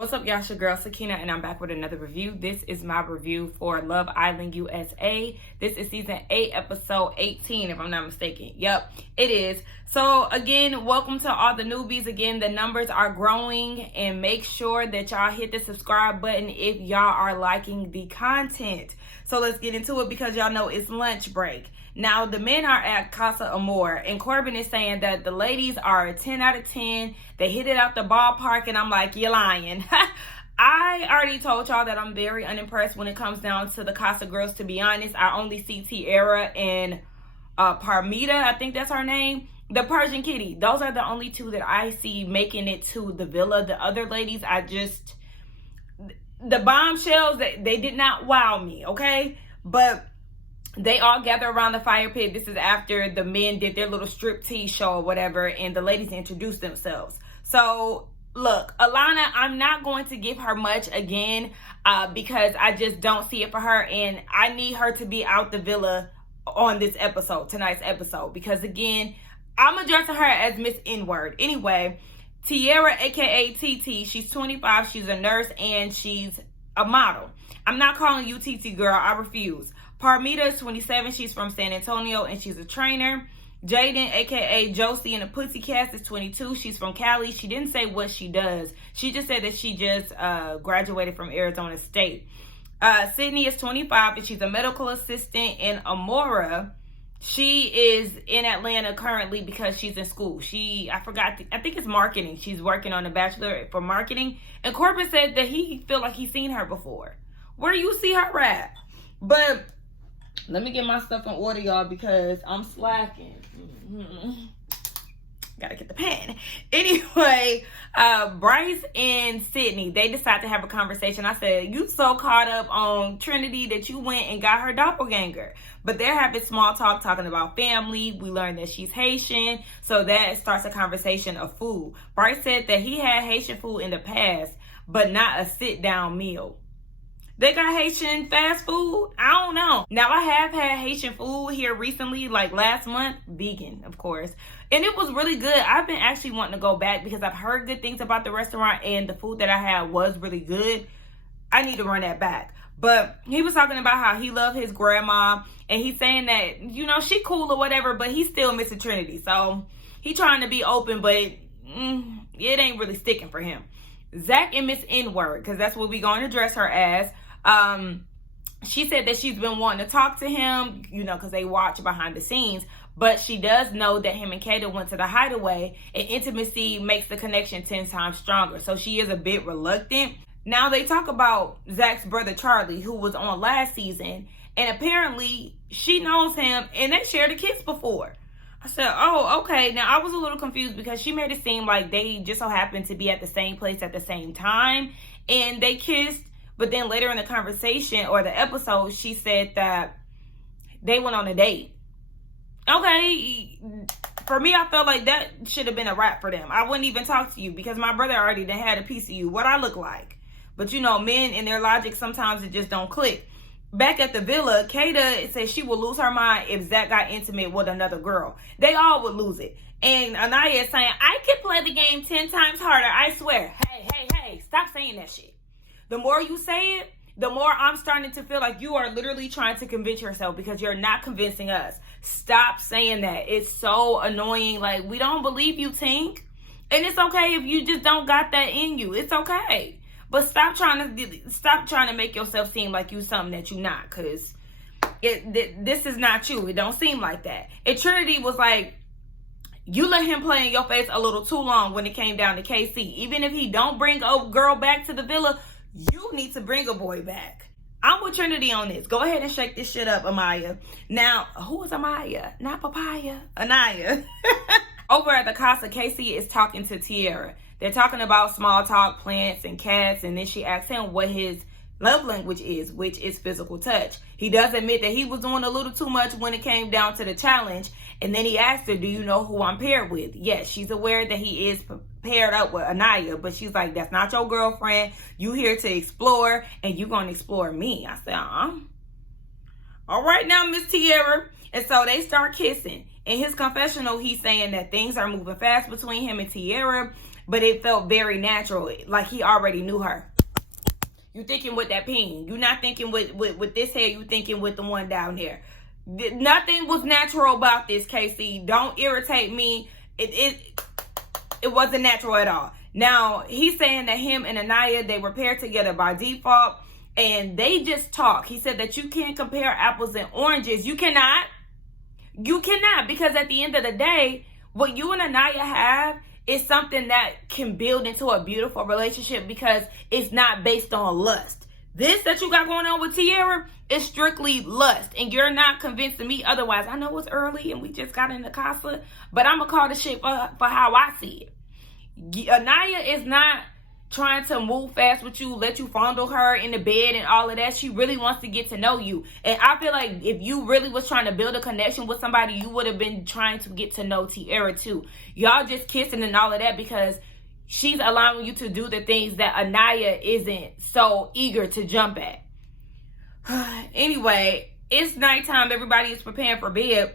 What's up, y'all? It's your girl Sakina, and I'm back with another review. This is my review for Love Island USA. This is season 8, episode 18, if I'm not mistaken. Yep, it is. So again, welcome to all the newbies. Again, the numbers are growing, and make sure that y'all hit the subscribe button if y'all are liking the content. So let's get into it because y'all know it's lunch break. Now, the men are at Casa Amor, and Corbin is saying that the ladies are a 10 out of 10. They hit it out the ballpark, and I'm like, you're lying. I already told y'all that I'm very unimpressed when it comes down to the Casa girls, to be honest. I only see Tiara and Parmita, I think that's her name. The Persian Kitty. Those are the only two that I see making it to the villa. The other ladies, the bombshells, they did not wow me, okay? But they all gather around the fire pit. This is after the men did their little striptease show or whatever, and the ladies introduced themselves. So, look, Alana, I'm not going to give her much again because I just don't see it for her, and I need her to be out the villa on this episode, tonight's episode, because, again, I'm addressing her as Miss N-Word. Anyway, Tiara, a.k.a. TT, she's 25, she's a nurse, and she's a model. I'm not calling you TT, girl. I refuse. Parmita is 27. She's from San Antonio, and she's a trainer. Jaden, a.k.a. Josie in the Pussycats, is 22. She's from Cali. She didn't say what she does. She just said that she just graduated from Arizona State. Sydney is 25, and she's a medical assistant. And Amora, she is in Atlanta currently because she's in school. I think it's marketing. She's working on a bachelor for marketing. And Corbin said that he feel like he's seen her before. Where do you see her at? But let me get my stuff in order, y'all, because I'm slacking. Gotta get the pen. Anyway, Bryce and Sydney, they decide to have a conversation. I said, you so caught up on Trinity that you went and got her doppelganger. But they're having small talk, talking about family. We learned that she's Haitian, so that starts a conversation of food. Bryce said that he had Haitian food in the past, but not a sit-down meal. They got Haitian fast food? I don't know. Now, I have had Haitian food here recently, like last month. Vegan, of course. And it was really good. I've been actually wanting to go back because I've heard good things about the restaurant, and the food that I had was really good. I need to run that back. But he was talking about how he loved his grandma, and he's saying that, you know, she cool or whatever, but he's still missing Trinity. So he trying to be open, but it ain't really sticking for him. Zach and Miss N-Word, because that's what we going to address her as. She said that she's been wanting to talk to him, you know, because they watch behind the scenes, but she does know that him and Kata went to the hideaway, and intimacy makes the connection 10 times stronger. So she is a bit reluctant. Now they talk about Zach's brother Charlie, who was on last season, and apparently she knows him, and they shared a kiss before. I said, oh, okay. Now, I was a little confused because she made it seem like they just so happened to be at the same place at the same time, and they kissed. But then later in the conversation or the episode, she said that they went on a date. Okay, for me, I felt like that should have been a wrap for them. I wouldn't even talk to you because my brother already done had a piece of you. What I look like. But you know, men and their logic, sometimes it just don't click. Back at the villa, Kata says she would lose her mind if Zach got intimate with another girl. They all would lose it. And Anaya is saying, I could play the game 10 times harder, I swear. Hey, stop saying that shit. The more you say it, the more I'm starting to feel like you are literally trying to convince yourself because you're not convincing us. Stop saying that. It's so annoying. Like, we don't believe you, Tink. And it's okay if you just don't got that in you. It's okay. But stop trying to make yourself seem like you something that you're not, because this is not you. It don't seem like that. And Trinity was like, you let him play in your face a little too long when it came down to KC. Even if he don't bring a girl back to the villa, you need to bring a boy back. I'm with Trinity on this. Go ahead and shake this shit up, Amaya. Now, who is Amaya? Not Papaya. Anaya. Over at the Casa, Casey is talking to Tiara. They're talking about small talk, plants, and cats. And then she asks him what his love language is, which is physical touch. He does admit that he was doing a little too much when it came down to the challenge. And then he asked her, do you know who I'm paired with? Yes, she's aware that he is paired up with Anaya, but she's like, that's not your girlfriend. You here to explore, and you going to explore me. I said, all right now, Miss Tiara. And so they start kissing. In his confessional, he's saying that things are moving fast between him and Tiara. but it felt very natural, like he already knew her. You thinking with that ping. You're not thinking with this hair. You thinking with the one down there. Nothing was natural about this, Casey. Don't irritate me. It wasn't natural at all. Now, he's saying that him and Anaya, they were paired together by default, and they just talk. He said that you can't compare apples and oranges. You cannot. You cannot, because at the end of the day, what you and Anaya have is something that can build into a beautiful relationship because it's not based on lust. This that you got going on with Tierra is strictly lust, and you're not convincing me otherwise. I know it's early and we just got in the casa, but I'm gonna call the shit for how I see it. Anaya is not trying to move fast with you, let you fondle her in the bed and all of that. She really wants to get to know you. And I feel like if you really was trying to build a connection with somebody, you would have been trying to get to know Tierra too. Y'all just kissing and all of that because she's allowing you to do the things that Anaya isn't so eager to jump at. Anyway, it's nighttime. Everybody is preparing for bed.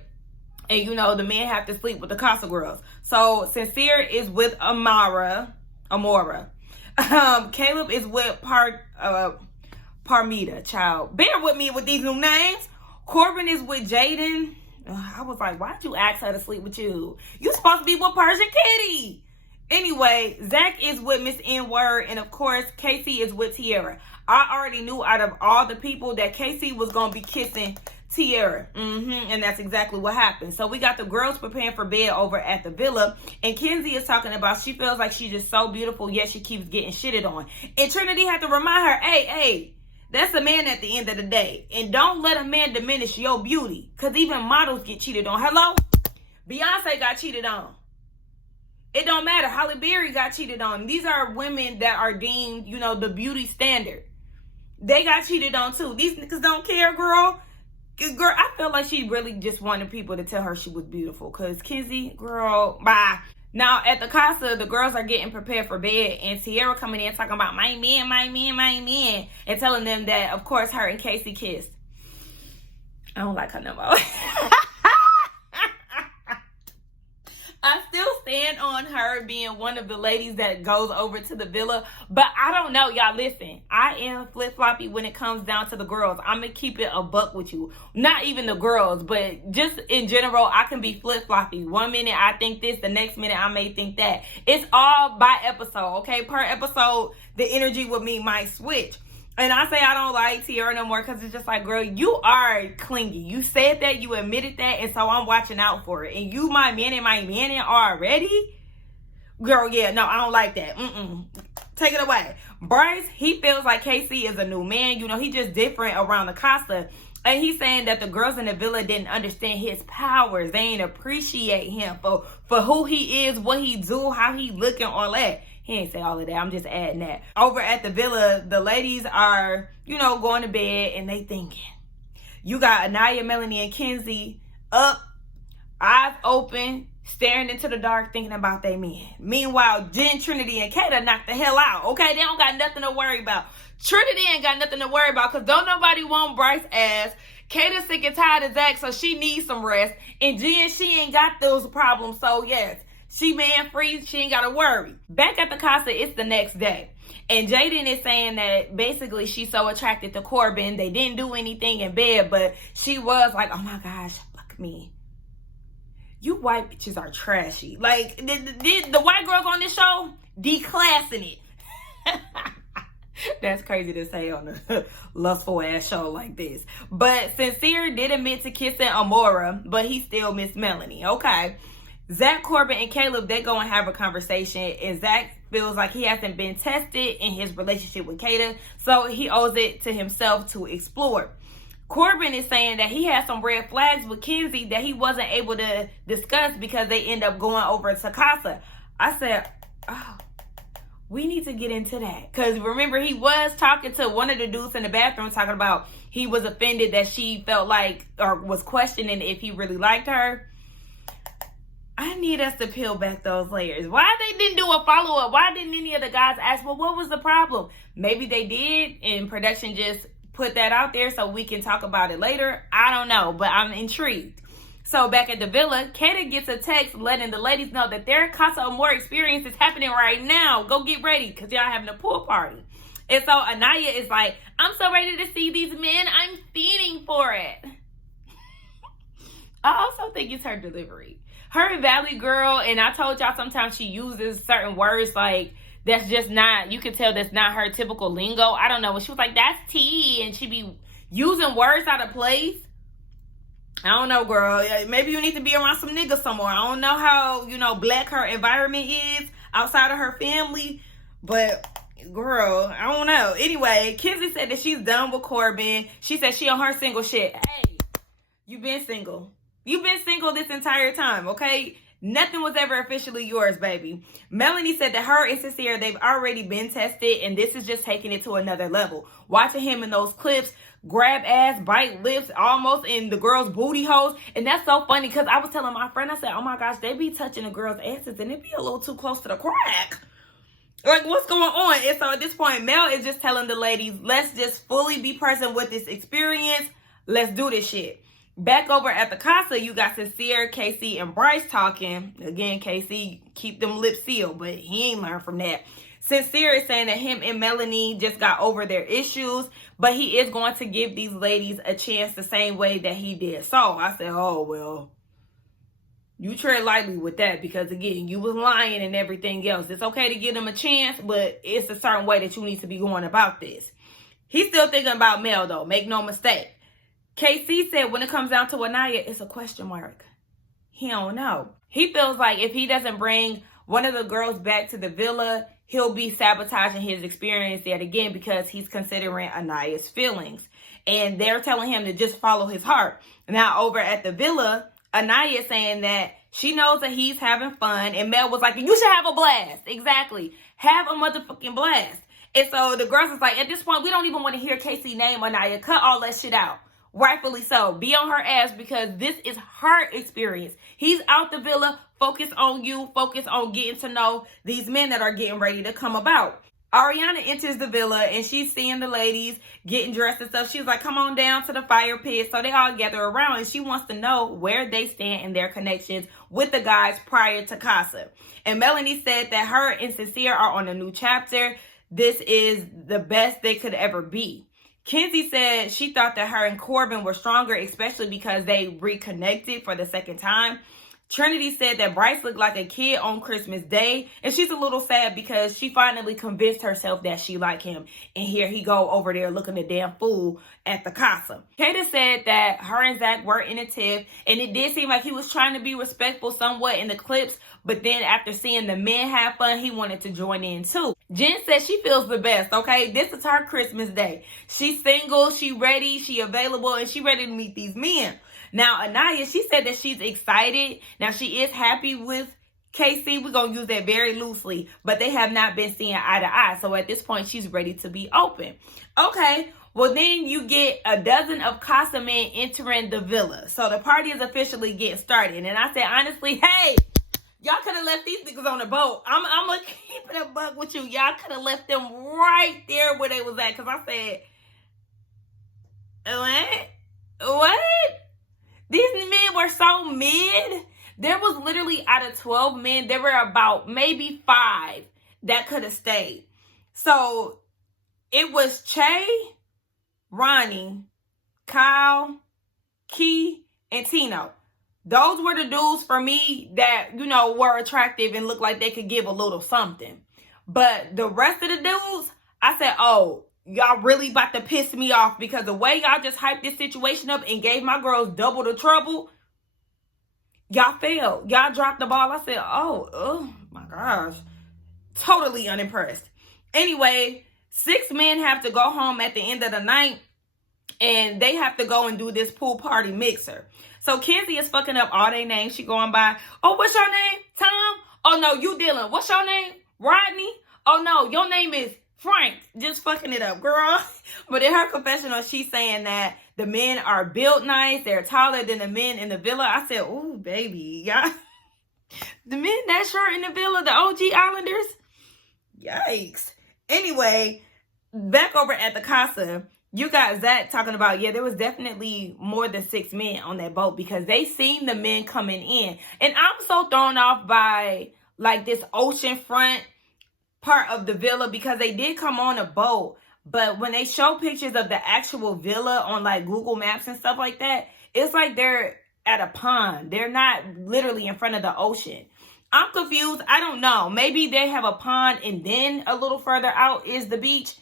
And you know, the men have to sleep with the Casa girls. So Sincere is with Amora. Caleb is with Parmita, child. Bear with me with these new names. Corbin is with Jaden. I was like, why'd you ask her to sleep with you? You supposed to be with Persian Kitty. Anyway, Zach is with Miss N-Word. And of course, Casey is with Tierra. I already knew out of all the people that Casey was going to be kissing Tierra. And that's exactly what happened. So we got the girls preparing for bed over at the villa, and Kenzie is talking about she feels like she's just so beautiful, yet she keeps getting shitted on. And Trinity had to remind her, hey, that's a man at the end of the day, and don't let a man diminish your beauty, because even models get cheated on. Hello? Beyonce got cheated on. It don't matter. Halle Berry got cheated on. These are women that are deemed, you know, the beauty standard. They got cheated on too. These niggas don't care, girl. Girl, I feel like she really just wanted people to tell her she was beautiful. Because Kenzie, girl, bye. Now, at the casa, the girls are getting prepared for bed. And Tierra coming in talking about my man. And telling them that, of course, her and Casey kissed. I don't like her no more. I still stand on her being one of the ladies that goes over to the villa. But I don't know. Y'all, listen. I am flip-floppy when it comes down to the girls. I'm going to keep it a buck with you. Not even the girls, but just in general, I can be flip-floppy. One minute I think this, the next minute I may think that. It's all by episode, okay? Per episode, the energy with me might switch. And I say I don't like Tierra no more because it's just like, girl, you are clingy. You said that, you admitted that, and so I'm watching out for it. And you my man already? Girl, yeah, no, I don't like that. Take it away. Bryce, he feels like Casey is a new man. You know, he just different around the casa. And he's saying that the girls in the villa didn't understand his powers. They ain't appreciate him for who he is, what he do, how he looking, all that. He ain't say all of that. I'm just adding that. Over at the villa, the ladies are, you know, going to bed and they thinking. You got Anaya, Melanie, and Kenzie up, eyes open, staring into the dark, thinking about their men. Meanwhile, Jen, Trinity, and Kata knocked the hell out. Okay, they don't got nothing to worry about. Trinity ain't got nothing to worry about because don't nobody want Bryce ass. Kata's sick and tired of Zach, so she needs some rest. And Jen, she ain't got those problems, so yes. She man free, she ain't gotta worry. Back at the casa, it's the next day. And Jaden is saying that basically she's so attracted to Corbin. They didn't do anything in bed, but she was like, oh my gosh, fuck me. You white bitches are trashy. Like, the white girls on this show, declassing it. That's crazy to say on a lustful ass show like this. But Sincere did admit to kissing Amora, but he still missed Melanie. Okay. Zach, Corbin, and Caleb, they go and have a conversation, and Zach feels like he hasn't been tested in his relationship with Kata, so he owes it to himself to explore. Corbin is saying that he had some red flags with Kenzie that he wasn't able to discuss because they end up going over to Casa. I said, oh, we need to get into that. Because remember, he was talking to one of the dudes in the bathroom talking about he was offended that she felt like, or was questioning if he really liked her. I need us to peel back those layers. Why they didn't do a follow-up? Why didn't any of the guys ask, well, what was the problem? Maybe they did, and production just put that out there so we can talk about it later. I don't know, but I'm intrigued. So back at the villa, Kata gets a text letting the ladies know that their Casa Amor experience is happening right now. Go get ready because y'all having a pool party. And so Anaya is like, I'm so ready to see these men. I'm feeding for it. I also think it's her delivery. Her Valley girl, and I told y'all sometimes she uses certain words like that's just not, you can tell that's not her typical lingo. I don't know. When she was like, that's tea, and she be using words out of place. I don't know, girl. Maybe you need to be around some niggas somewhere. I don't know how, black her environment is outside of her family, but girl, I don't know. Anyway, Kenzie said that she's done with Corbin. She said she on her single shit. Hey, you been single. You've been single this entire time, okay? Nothing was ever officially yours, baby. Melanie said that her and Sincere, they've already been tested, and this is just taking it to another level. Watching him in those clips, grab ass, bite lips, almost in the girl's booty holes. And that's so funny, because I was telling my friend, I said, oh my gosh, they be touching the girl's asses, and it be a little too close to the crack. Like, what's going on? And so at this point, Mel is just telling the ladies, let's just fully be present with this experience. Let's do this shit. Back over at the Casa, you got Sincere, Casey, and Bryce talking. Again, Casey, keep them lips sealed, but he ain't learned from that. Sincere is saying that him and Melanie just got over their issues, but he is going to give these ladies a chance the same way that he did. So I said, oh, well, you tread lightly with that because, again, you was lying and everything else. It's okay to give them a chance, but it's a certain way that you need to be going about this. He's still thinking about Mel, though. Make no mistake. KC said when it comes down to Anaya, it's a question mark. He don't know. He feels like if he doesn't bring one of the girls back to the villa, he'll be sabotaging his experience yet again because he's considering Anaya's feelings. And they're telling him to just follow his heart. Now, over at the villa, Anaya is saying that she knows that he's having fun. And Mel was like, you should have a blast. Exactly. Have a motherfucking blast. And so the girls is like, at this point, we don't even want to hear Casey's name, Anaya. Cut all that shit out. Rightfully so. Be on her ass because this is her experience. He's out the villa. Focus on you. Focus on getting to know these men that are getting ready to come about. Ariana enters the villa and she's seeing the ladies getting dressed and stuff. She's like, come on down to the fire pit. So they all gather around and she wants to know where they stand in their connections with the guys prior to Casa. And Melanie said that her and Sincere are on a new chapter. This is the best they could ever be. Kenzie said she thought that her and Corbin were stronger, especially because they reconnected for the second time. Trinity said that Bryce looked like a kid on Christmas Day, and she's a little sad because she finally convinced herself that she liked him. And here he go over there looking a damn fool at the Casa. Kata said that her and Zach were in a tiff, and it did seem like he was trying to be respectful somewhat in the clips, but then after seeing the men have fun, he wanted to join in too. Jen says she feels the best, okay? This is her Christmas Day. She's single, she ready, she available, and she ready to meet these men. Now, Anaya, she said that she's excited. Now, she is happy with Casey. We're going to use that very loosely. But they have not been seeing eye to eye. So, at this point, she's ready to be open. Okay. Well, then you get a dozen of Casa men entering the villa. So, the party is officially getting started. And I said, honestly, hey, y'all could have left these niggas on the boat. I'm going to keep it a buck with you. Y'all could have left them right there where they was at. Because I said, what? These men were so mid. There was literally out of 12 men, there were about maybe 5 that could have stayed. So it was Che, Ronnie, Kyle, Key, and Tino. Those were the dudes for me that, were attractive and looked like they could give a little something. But the rest of the dudes, I said, oh, y'all really about to piss me off because the way y'all just hyped this situation up and gave my girls double the trouble, y'all failed. Y'all dropped the ball. I said, oh my gosh. Totally unimpressed. Anyway, 6 men have to go home at the end of the night and they have to go and do this pool party mixer. So Kenzie is fucking up all their names. She going by, oh, what's your name? Tom? Oh, no, you Dylan. What's your name? Rodney? Oh, no, your name is Frank. Just fucking it up, girl. But in her confessional, she's saying that the men are built nice. They're taller than the men in the villa. I said, ooh, baby. Yeah. The men that short in the villa, the OG Islanders. Yikes. Anyway, back over at the Casa, You got Zach talking about, yeah, there was definitely more than 6 men on that boat because they seen the men coming in. And I'm so thrown off by like this oceanfront part of the villa because they did come on a boat. But when they show pictures of the actual villa on like Google Maps and stuff like that, it's like they're at a pond. They're not literally in front of the ocean. I'm confused. I don't know. Maybe they have a pond and then a little further out is the beach.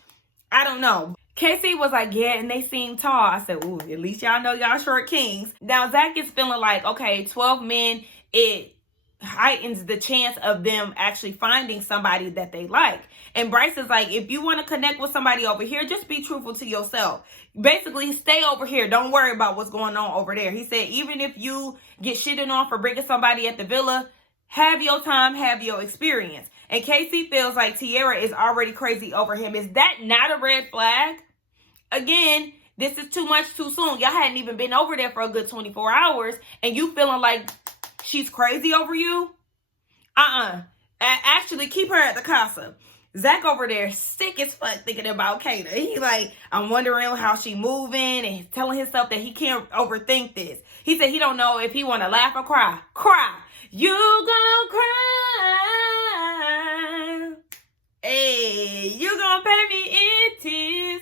I don't know. Casey was like, yeah, and they seem tall. I said, ooh, at least y'all know y'all short kings. Now, Zach is feeling like, okay, 12 men, it heightens the chance of them actually finding somebody that they like. And Bryce is like, if you want to connect with somebody over here, just be truthful to yourself. Basically, stay over here. Don't worry about what's going on over there. He said, even if you get shitted on for bringing somebody at the villa, have your time, have your experience. And Casey feels like Tierra is already crazy over him. Is that not a red flag? Again, this is too much too soon. Y'all hadn't even been over there for a good 24 hours. And you feeling like she's crazy over you? Actually, keep her at the casa. Zach over there sick as fuck thinking about Kata. He like, I'm wondering how she moving and telling himself that he can't overthink this. He said he don't know if he want to laugh or cry. Cry. You gonna cry. Hey, you gonna pay me in tears.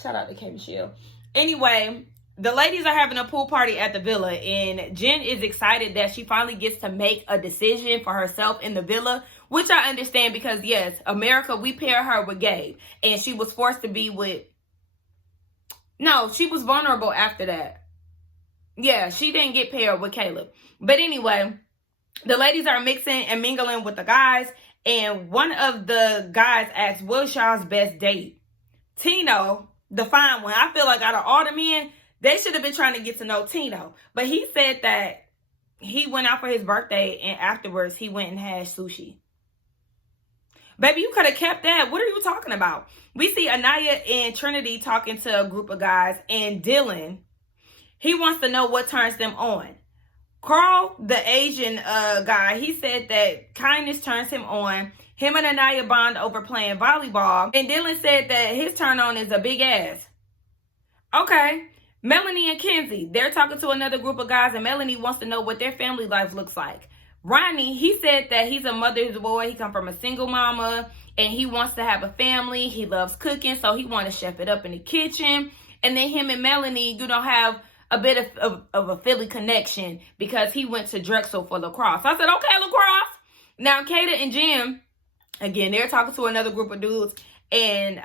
Shout out to K Michelle. Anyway, the ladies are having a pool party at the villa, and Jen is excited that she finally gets to make a decision for herself in the villa, which I understand because, yes, America, we pair her with Gabe, and she was forced to be with... No, she was vulnerable after that. Yeah, she didn't get paired with Caleb. But anyway, the ladies are mixing and mingling with the guys, and one of the guys asked, what's y'all's best date? Tino, the fine one, I feel like out of all the men, they should have been trying to get to know Tino. But he said that he went out for his birthday and afterwards he went and had sushi. Baby, you could have kept that. What are you talking about? We see Anaya and Trinity talking to a group of guys, and Dylan, he wants to know what turns them on. Carl, the Asian guy, he said that kindness turns him on. Him and Anaya bond over playing volleyball. And Dylan said that his turn on is a big ass. Okay. Melanie and Kenzie, they're talking to another group of guys, and Melanie wants to know what their family life looks like. Ronnie, he said that he's a mother's boy. He come from a single mama, and he wants to have a family. He loves cooking, so he want to chef it up in the kitchen. And then him and Melanie, have a bit of a Philly connection because he went to Drexel for lacrosse. I said, okay, lacrosse. Now, Kata and Jim, again, they're talking to another group of dudes, and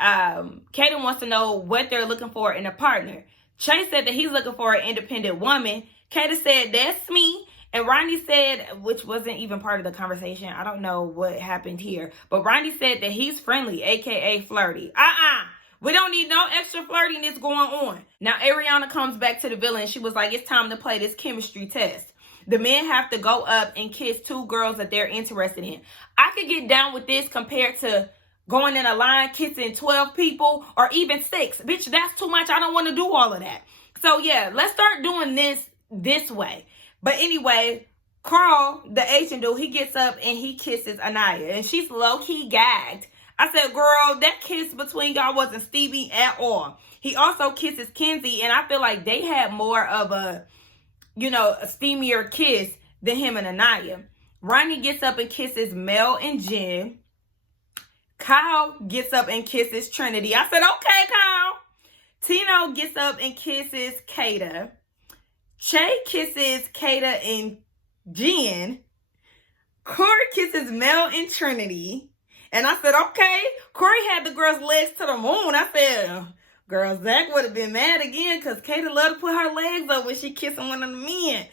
Kata wants to know what they're looking for in a partner. Chase said that he's looking for an independent woman. Kata said, that's me. And Ronnie said, which wasn't even part of the conversation, I don't know what happened here, but Ronnie said that he's friendly, aka flirty. We don't need no extra flirtiness going on. Now, Ariana comes back to the villa, and she was like, it's time to play this chemistry test. The men have to go up and kiss 2 girls that they're interested in. I could get down with this compared to going in a line, kissing 12 people, or even 6. Bitch, that's too much. I don't want to do all of that. So, yeah, let's start doing this way. But anyway, Carl, the Asian dude, he gets up and he kisses Anaya, and she's low-key gagged. I said, girl, that kiss between y'all wasn't Stevie at all. He also kisses Kenzie, and I feel like they had more of a steamier kiss than him and Anaya. Ronnie gets up and kisses Mel and Jen. Kyle gets up and kisses Trinity. I said, okay, Kyle. Tino gets up and kisses Kata. Shay kisses Kata and Jen. Corey kisses Mel and Trinity. And I said, okay. Corey had the girl's legs to the moon. I said, girl, Zach would have been mad again because Kata loved to put her legs up when she kissing one of the men.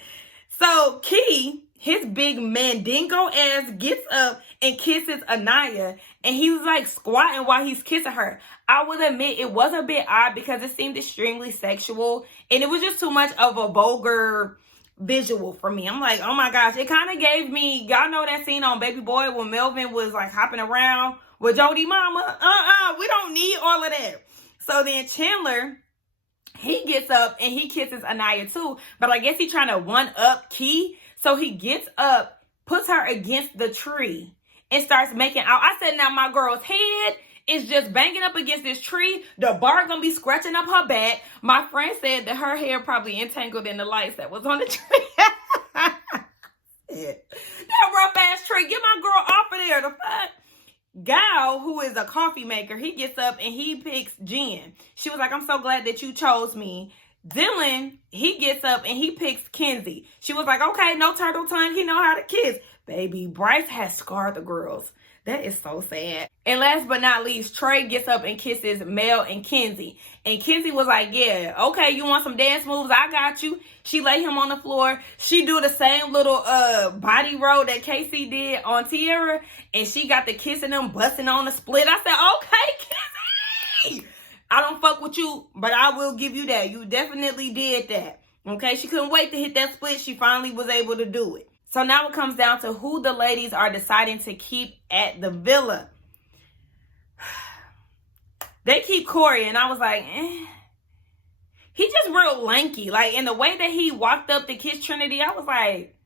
So Key, his big mandingo ass, gets up and kisses Anaya, and he was like squatting while he's kissing her. I would admit it was a bit odd because it seemed extremely sexual, and it was just too much of a vulgar visual for me. I'm like, oh my gosh, it kind of gave me, y'all know that scene on Baby Boy when Melvin was like hopping around with Jodie Mama? We don't need all of that. So then Chandler, he gets up and he kisses Anaya too, but I guess he's trying to one-up Key. So he gets up, puts her against the tree, and starts making out. I said, now my girl's head is just banging up against this tree. The bar gonna be scratching up her back. My friend said that her hair probably entangled in the lights that was on the tree. That rough ass tree. Get my girl off of there. The fuck? Gal, who is a coffee maker, he gets up and he picks Jen. She was like, I'm so glad that you chose me. Dylan, he gets up and he picks Kenzie. She was like, okay, no turtle tongue. He know how to kiss. Baby, Bryce has scarred the girls. That is so sad. And last but not least, Trey gets up and kisses Mel and Kenzie. And Kenzie was like, yeah, okay, you want some dance moves? I got you. She lay him on the floor. She do the same little body roll that Casey did on Tierra. And she got the kissing them, busting on the split. I said, okay, Kenzie, I don't fuck with you, but I will give you that. You definitely did that. Okay, she couldn't wait to hit that split. She finally was able to do it. So now it comes down to who the ladies are deciding to keep at the villa. They keep Corey, and I was like, he just real lanky. Like, in the way that he walked up to kiss Trinity, I was like,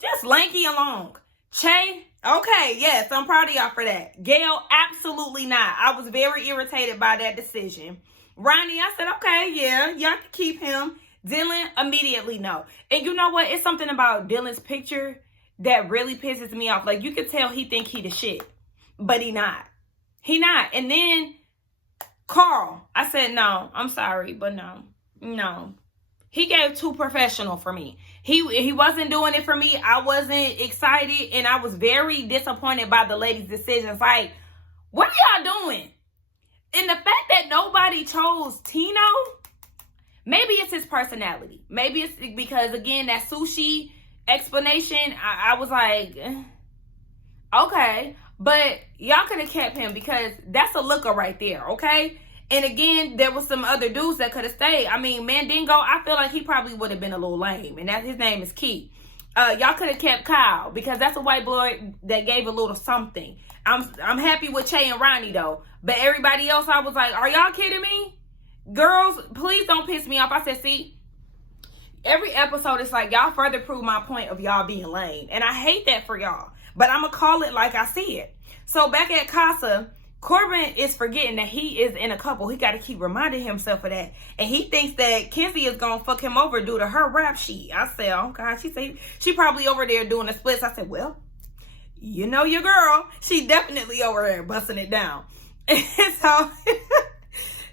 just lanky and long. Che, okay, yes, I'm proud of y'all for that. Gail, absolutely not. I was very irritated by that decision. Ronnie, I said, okay, yeah, y'all can keep him. Dylan, immediately no. And you know what? It's something about Dylan's picture that really pisses me off. Like, you can tell he think he the shit, but he not. He not. And then Carl, I said, no, I'm sorry, but no. He gave too professional for me. He wasn't doing it for me. I wasn't excited, and I was very disappointed by the ladies' decisions. Like, what are y'all doing? And the fact that nobody chose Tino, maybe it's his personality. Maybe it's because, again, that sushi explanation, I was like, okay. But y'all could have kept him because that's a looker right there, okay? And again, there was some other dudes that could have stayed. I mean, Mandingo, I feel like he probably would have been a little lame. And his name is Keith. Y'all could have kept Kyle because that's a white boy that gave a little something. I'm happy with Che and Ronnie, though. But everybody else, I was like, are y'all kidding me? Girls, please don't piss me off. I said, see, every episode it's like y'all further prove my point of y'all being lame. And I hate that for y'all. But I'm going to call it like I see it. So back at Casa, Corbin is forgetting that he is in a couple. He got to keep reminding himself of that. And he thinks that Kenzie is going to fuck him over due to her rap sheet. I said, oh, God. She said she probably over there doing the splits. I said, well, you know your girl. She definitely over there busting it down. And so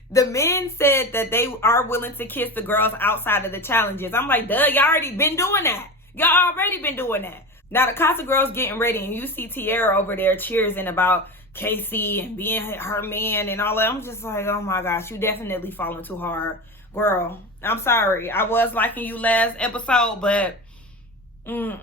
the men said that they are willing to kiss the girls outside of the challenges. I'm like, duh, y'all already been doing that. Y'all already been doing that. Now the Casa girls getting ready, and you see Tierra over there cheersing about Casey and being her man and all that. I'm just like, oh my gosh, you definitely falling too hard. Girl, I'm sorry. I was liking you last episode, but you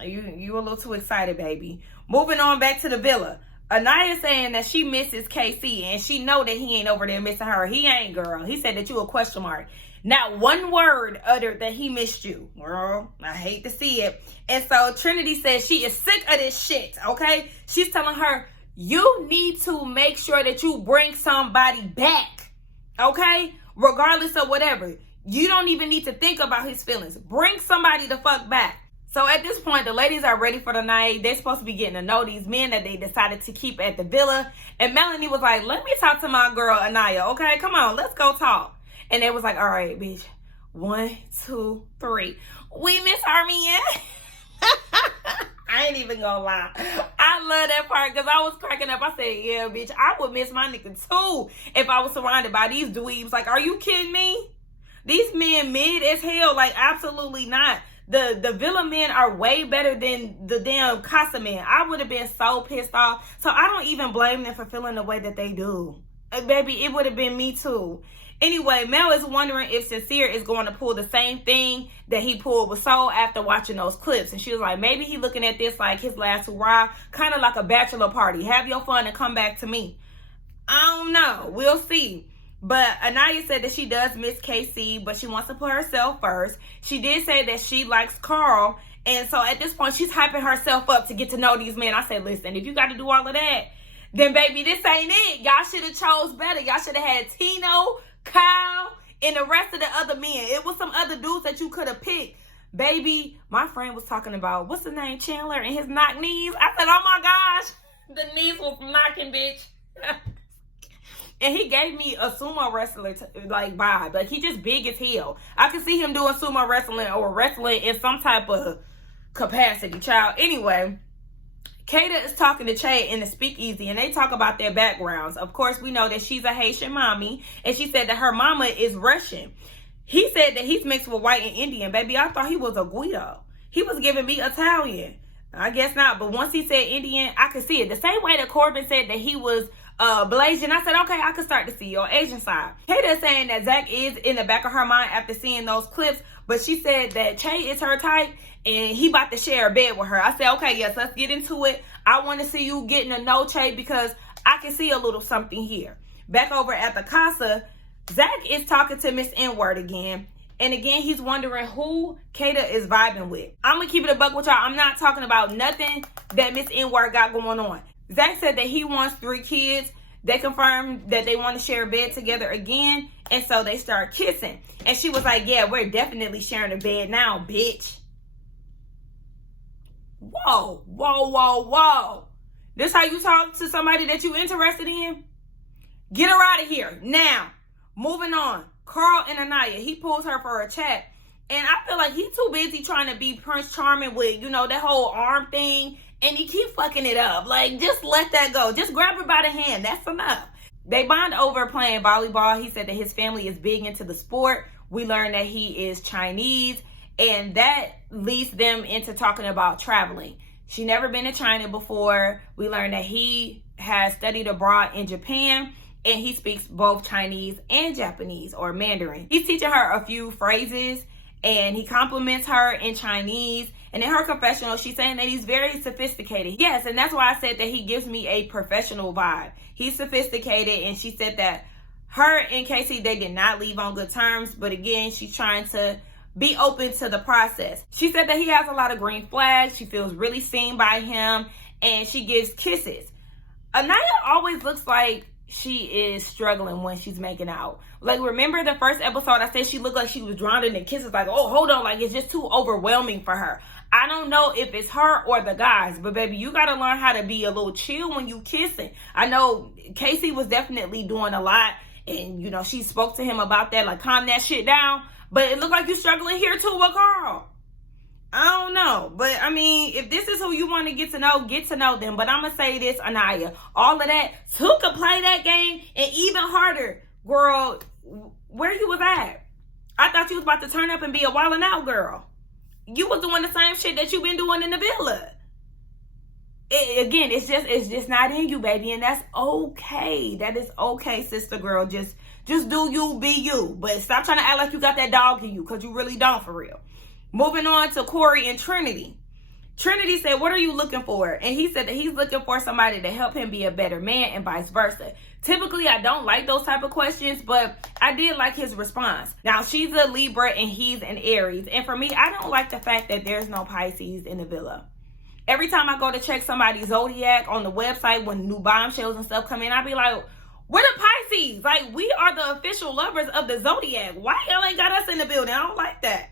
a little too excited, baby. Moving on back to the villa. Anaya saying that she misses KC, and she know that he ain't over there missing her. He ain't, girl. He said that you a question mark. Not one word uttered that he missed you. Girl, I hate to see it. And so Trinity says she is sick of this shit, okay? She's telling her, you need to make sure that you bring somebody back, okay? Regardless of whatever. You don't even need to think about his feelings. Bring somebody the fuck back. So at this point, the ladies are ready for the night. They're supposed to be getting to know these men that they decided to keep at the villa. And Melanie was like, let me talk to my girl, Anaya, okay? Come on, let's go talk. And they was like, all right, bitch. 1, 2, 3. We miss our man. I ain't even gonna lie. I love that part because I was cracking up. I said, yeah, bitch, I would miss my nigga too if I was surrounded by these dweebs. Like, are you kidding me? These men mid as hell. Like, absolutely not. The villa men are way better than the damn Casa men. I would have been so pissed off. So I don't even blame them for feeling the way that they do. Baby, it would have been me too. Anyway, Mel is wondering if Sincere is going to pull the same thing that he pulled with Soul after watching those clips. And she was like, maybe he looking at this like his last hurrah, kind of like a bachelor party. Have your fun and come back to me. I don't know. We'll see. But Anaya said that she does miss KC, but she wants to put herself first. She did say that she likes Carl. And so at this point, she's hyping herself up to get to know these men. I said, listen, if you got to do all of that, then baby, this ain't it. Y'all should have chose better. Y'all should have had Tino, Kyle, and the rest of the other men. It was some other dudes that you could have picked. Baby, my friend was talking about, what's his name, Chandler, and his knock knees. I said, oh my gosh. The knees was knocking, bitch. And he gave me a sumo wrestler like vibe. Like, he just big as hell. I could see him doing sumo wrestling or wrestling in some type of capacity, child. Anyway, Kata is talking to Che in the speakeasy, and they talk about their backgrounds. Of course, we know that she's a Haitian mommy, and she said that her mama is Russian. He said that he's mixed with white and Indian. Baby, I thought he was a Guido. He was giving me Italian. I guess not, but once he said Indian, I could see it. The same way that Corbin said that he was Blasian, I said, okay, I could start to see your Asian side. Kata is saying that Zach is in the back of her mind after seeing those clips, but she said that Che is her type, and he about to share a bed with her. I said, okay, yes, let's get into it. I want to see you getting to know Che because I can see a little something here. Back over at the casa, Zach is talking to Miss N-Word again. And again, he's wondering who Kata is vibing with. I'm going to keep it a buck with y'all. I'm not talking about nothing that Miss N-Word got going on. Zach said that he wants 3 kids. They confirmed that they want to share a bed together again. And so they start kissing. And she was like, yeah, we're definitely sharing a bed now, bitch. Whoa, whoa, whoa, whoa. This how you talk to somebody that you interested in? Get her out of here now. Moving on. Carl and Anaya, he pulls her for a chat. And I feel like he's too busy trying to be Prince Charming with, you know, that whole arm thing. And he keep fucking it up. Like, just let that go. Just grab her by the hand. That's enough. They bond over playing volleyball. He said that his family is big into the sport. We learned that he is Chinese. And that leads them into talking about traveling. She never been to China before. We learned that he has studied abroad in Japan. And he speaks both Chinese and Japanese, or Mandarin. He's teaching her a few phrases, and he compliments her in Chinese. And in her confessional, she's saying that he's very sophisticated. Yes, and that's why I said that he gives me a professional vibe. He's sophisticated, and she said that her and Casey, they did not leave on good terms. But again, she's trying to be open to the process. She said that he has a lot of green flags. She feels really seen by him, and she gives kisses. Anaya always looks like she is struggling when she's making out. Like, remember the first episode, I said she looked like she was drowning in kisses. Like, oh, hold on. Like, it's just too overwhelming for her. I don't know if it's her or the guys, but baby, you got to learn how to be a little chill when you kissing. I know Casey was definitely doing a lot, and, you know, she spoke to him about that, like, calm that shit down. But it looked like you're struggling here too with Carl. I don't know. But, I mean, if this is who you want to get to know them. But I'm going to say this, Anaya. All of that, who could play that game? And even harder, girl, where you was at? I thought you was about to turn up and be a wildin' out girl. You was doing the same shit that you been doing in the villa. Again, it's just not in you, baby. And that's okay. That is okay, sister girl. Just do you, be you. But stop trying to act like you got that dog in you, because you really don't, for real. Moving on to Corey and Trinity. Trinity said, what are you looking for? And he said that he's looking for somebody to help him be a better man, and vice versa. Typically, I don't like those type of questions, but I did like his response. Now, she's a Libra and he's an Aries. And for me, I don't like the fact that there's no Pisces in the villa. Every time I go to check somebody's zodiac on the website, when new bombshells and stuff come in, I be like, where the Pisces? Like, we are the official lovers of the zodiac. Why y'all ain't got us in the building? I don't like that.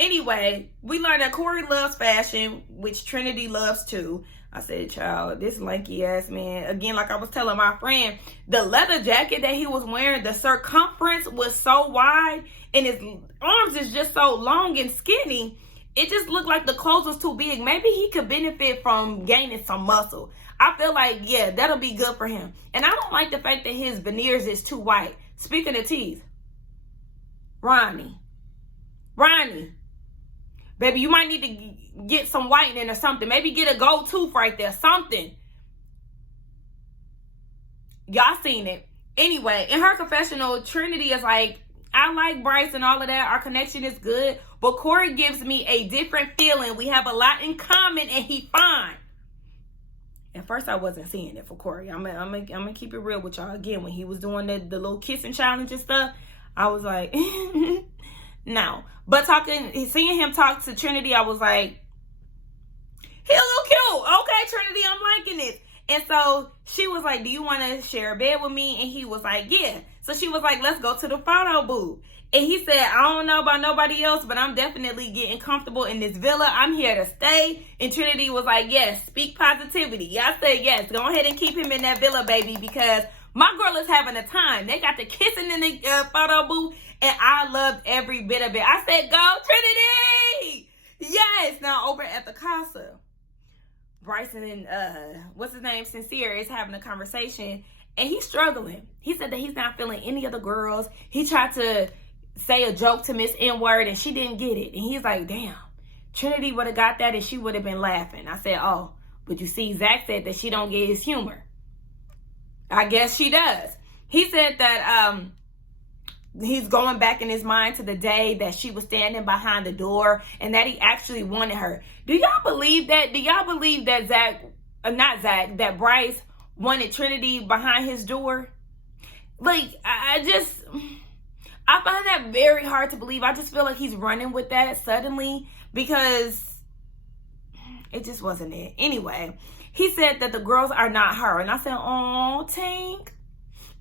Anyway, we learned that Corey loves fashion, which Trinity loves too. I said, child, this lanky ass man. Again, like I was telling my friend, the leather jacket that he was wearing, the circumference was so wide and his arms is just so long and skinny. It just looked like the clothes was too big. Maybe he could benefit from gaining some muscle. I feel like, yeah, that'll be good for him. And I don't like the fact that his veneers is too white. Speaking of teeth, Ronnie. Baby, you might need to get some whitening or something. Maybe get a gold tooth right there. Something. Y'all seen it. Anyway, in her confessional, Trinity is like, I like Bryce and all of that. Our connection is good. But Corey gives me a different feeling. We have a lot in common and he fine. At first, I wasn't seeing it for Corey. I'm gonna keep it real with y'all. Again, when he was doing the little kissing challenge and stuff, I was like, no. But seeing him talk to Trinity, I was like, he a little cute. Okay, Trinity, I'm liking it. And so she was like, do you want to share a bed with me? And he was like, yeah. So she was like, let's go to the photo booth. And he said, I don't know about nobody else, but I'm definitely getting comfortable in this villa. I'm here to stay. And Trinity was like, yes, speak positivity. I said, yes, go ahead and keep him in that villa, baby, because my girl is having a time. They got the kissing in the photo booth, and I loved every bit of it. I said, go, Trinity! Yes! Now, over at the Casa, Bryson and, what's his name, Sincere, is having a conversation, and he's struggling. He said that he's not feeling any of the girls. He tried to say a joke to Miss N-Word, and she didn't get it. And he's like, damn, Trinity would have got that, and she would have been laughing. I said, oh, but you see, Zach said that she don't get his humor. I guess she does. He said that he's going back in his mind to the day that she was standing behind the door and that he actually wanted her. Do y'all believe that? Do y'all believe that that Bryce wanted Trinity behind his door? Like, I find that very hard to believe. I just feel like he's running with that suddenly because it just wasn't it. Anyway, he said that the girls are not her. And I said, oh, Tank.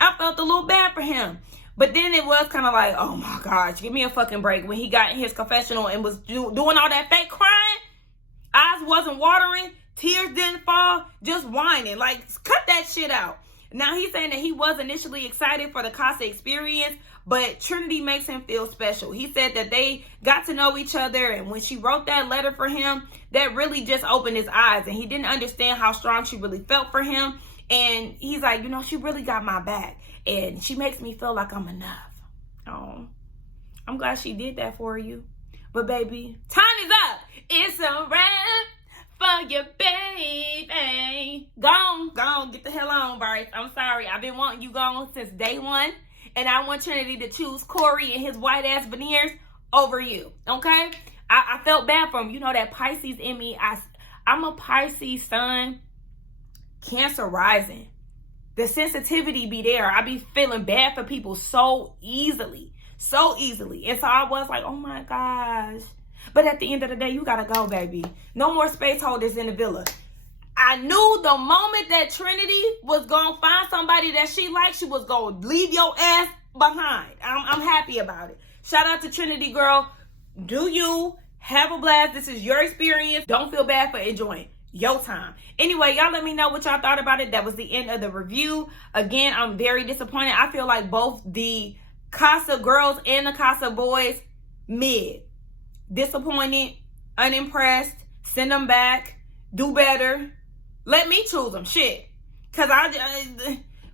I felt a little bad for him. But then it was kind of like, oh my gosh, give me a fucking break. When he got in his confessional and was doing all that fake crying, eyes wasn't watering, tears didn't fall, just whining. Like, cut that shit out. Now he's saying that he was initially excited for the Casa experience, but Trinity makes him feel special. He said that they got to know each other, and when she wrote that letter for him, that really just opened his eyes, and he didn't understand how strong she really felt for him. And he's like, you know, she really got my back, and she makes me feel like I'm enough. Oh, I'm glad she did that for you. But baby, time is up. It's a wrap for your baby. Gone, get the hell on, Bryce. I'm sorry. I've been wanting you gone since day one. And I want Trinity to choose Corey and his white ass veneers over you. Okay? I felt bad for him. You know that Pisces in me. I'm a Pisces sun, Cancer rising. The sensitivity be there. I be feeling bad for people so easily. So easily. And so I was like, oh my gosh. But at the end of the day, you gotta go, baby. No more space holders in the villa. I knew the moment that Trinity was gonna find somebody that she liked, she was gonna leave your ass behind. I'm happy about it. Shout out to Trinity, girl. Do you have a blast? This is your experience. Don't feel bad for enjoying your time. Anyway, y'all let me know what y'all thought about it. That was the end of the review. Again, I'm very disappointed. I feel like both the Casa girls and the Casa boys, mid. Disappointed, unimpressed, send them back, do better. Let me choose them, shit. Because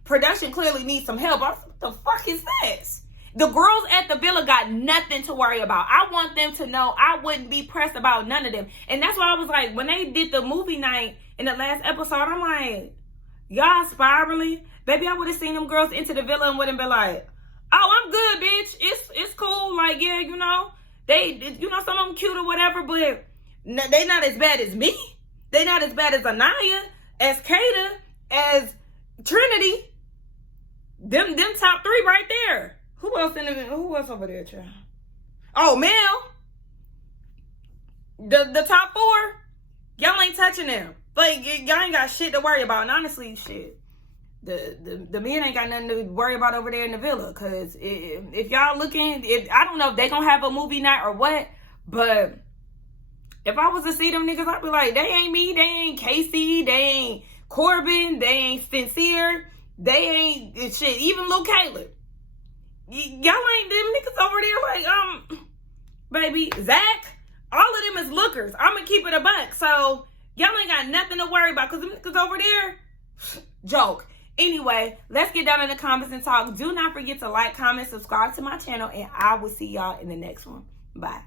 production clearly needs some help. What the fuck is this? The girls at the villa got nothing to worry about. I want them to know I wouldn't be pressed about none of them. And that's why I was like, when they did the movie night in the last episode, I'm like, y'all spiraling? Baby, I would have seen them girls into the villa and wouldn't be like, oh, I'm good, bitch. It's cool. Like, yeah, you know, some of them cute or whatever, but they not as bad as me. They not as bad as Anaya, as Kata, as Trinity. Them top three right there. Who else over there, child? Oh, Mel. The top four. Y'all ain't touching them. Like, y'all ain't got shit to worry about. And honestly, shit. The men ain't got nothing to worry about over there in the villa. Because if y'all looking, I don't know if they gonna have a movie night or what, but if I was to see them niggas, I'd be like, they ain't me, they ain't Casey, they ain't Corbin, they ain't Sincere, they ain't shit, even Lil Caleb. Y'all ain't them niggas over there like, baby, Zach, all of them is lookers. I'm gonna keep it a buck. So y'all ain't got nothing to worry about, because them niggas over there, joke. Anyway, let's get down in the comments and talk. Do not forget to like, comment, subscribe to my channel, and I will see y'all in the next one. Bye.